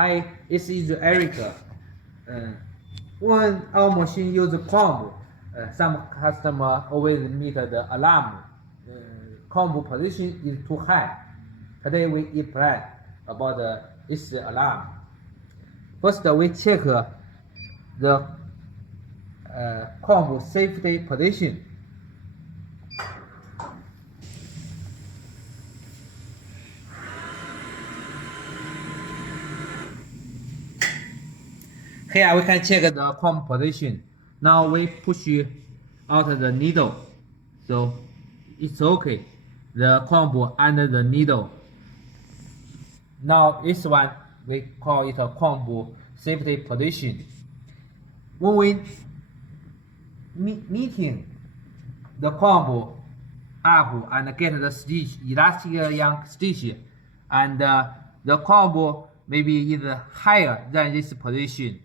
Hi, this is Eric. When our machine use comb, some customer always meet the alarm. Comb position is too high. Today we explain about this alarm. First, we check the comb safety position. Here we can check the comb position. Now we push out the needle, so it's okay. The comb under the needle. Now this one we call it a comb safety position. When we knitting the comb up and get the stitch, elastic young stitch, and the comb maybe is higher than this position,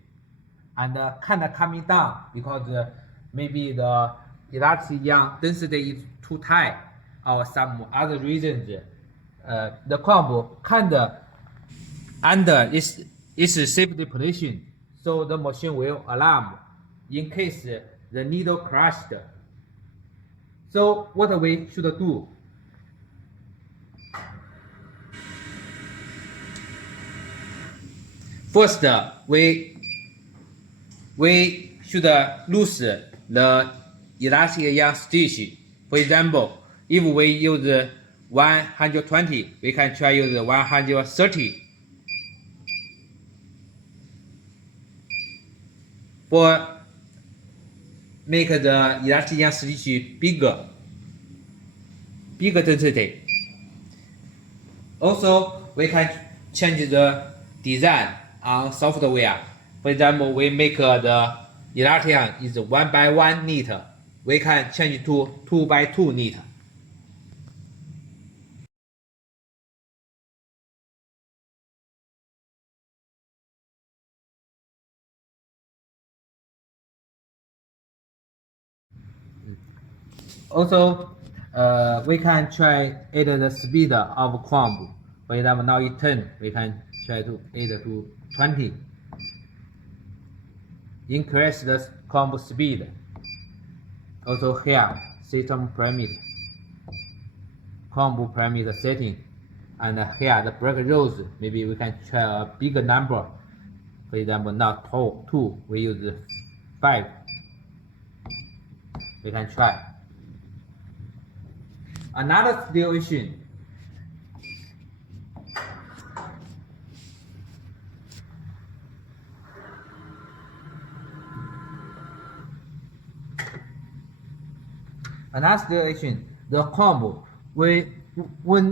and kind of coming down because maybe the elastic young density is too tight or some other reasons. The comb kind of under this safety position, so the machine will alarm in case the needle crushed. So what we should do? First, we should lose the elastic young stitch. For example, if we use 120, we can try use 130. For make the elastic young stitch bigger density. Also, we can change the design on software. For example, we make the elastic young is 1 by 1 knit. We can change to 2 by 2 knit. Also, we can try add the speed of comb. For example, now it's 10, we can try to add to 20. Increase the comb speed. Also here, system parameter, comb parameter setting, and here the break rules. Maybe we can try a bigger number. For example, not 2, we use 5. We can try. Another situation. The comb, when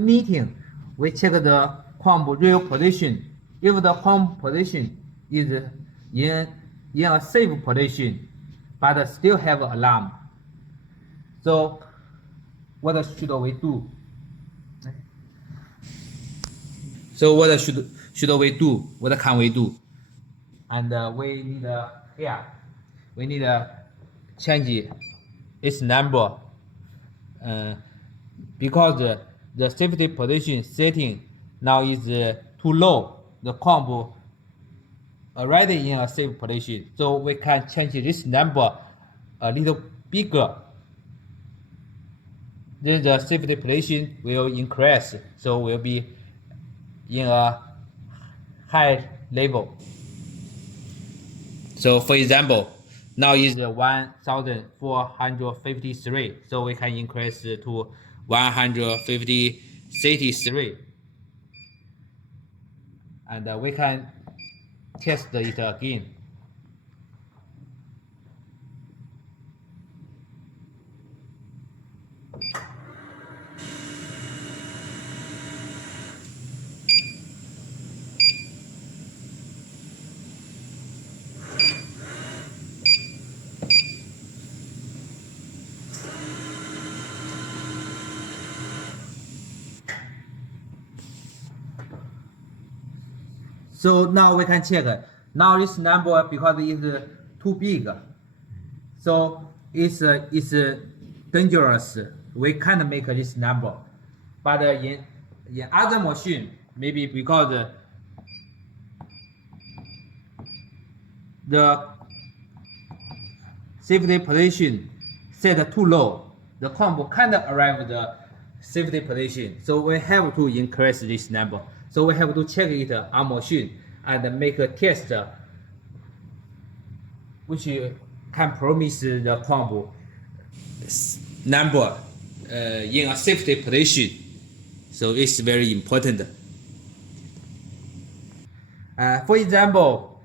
knitting, we check the comb real position. If the comb position is in a safe position, but still have an alarm, so what should we do? So what should we do? What can we do? And we need here, we need change its number. Because the safety position setting now is too low, the comb already in a safe position, so we can change this number a little bigger. Then the safety position will increase, so will be in a high level. So for example, now is 1453, so we can increase to 153, and we can test it again. So now we can check. Now this number, because it is too big, so it's dangerous. We can't make this number. But in other machine, maybe because the safety position set too low, the combo cannot arrive the safety position. So we have to increase this number. So we have to check it on machine and make a test which can promise the combo number in a safety position. So it's very important. For example,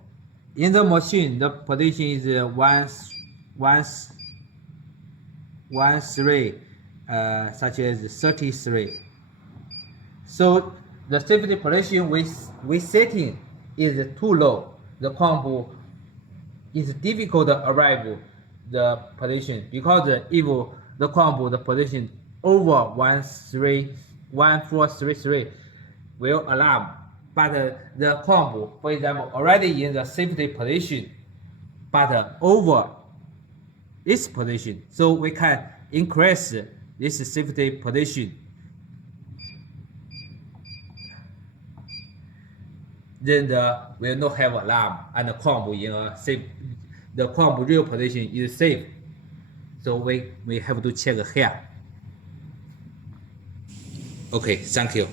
in the machine, the position is 1 3, such as 33. So the safety position we setting is too low. The combo is difficult to arrive the position because if the combo the position over 1 4 3 3 will alarm. But the combo, for example, already in the safety position, but over its position, so we can increase this safety position. Then will not have alarm and the combo in a safe. The combo real position is safe. So we have to check here. Okay, thank you.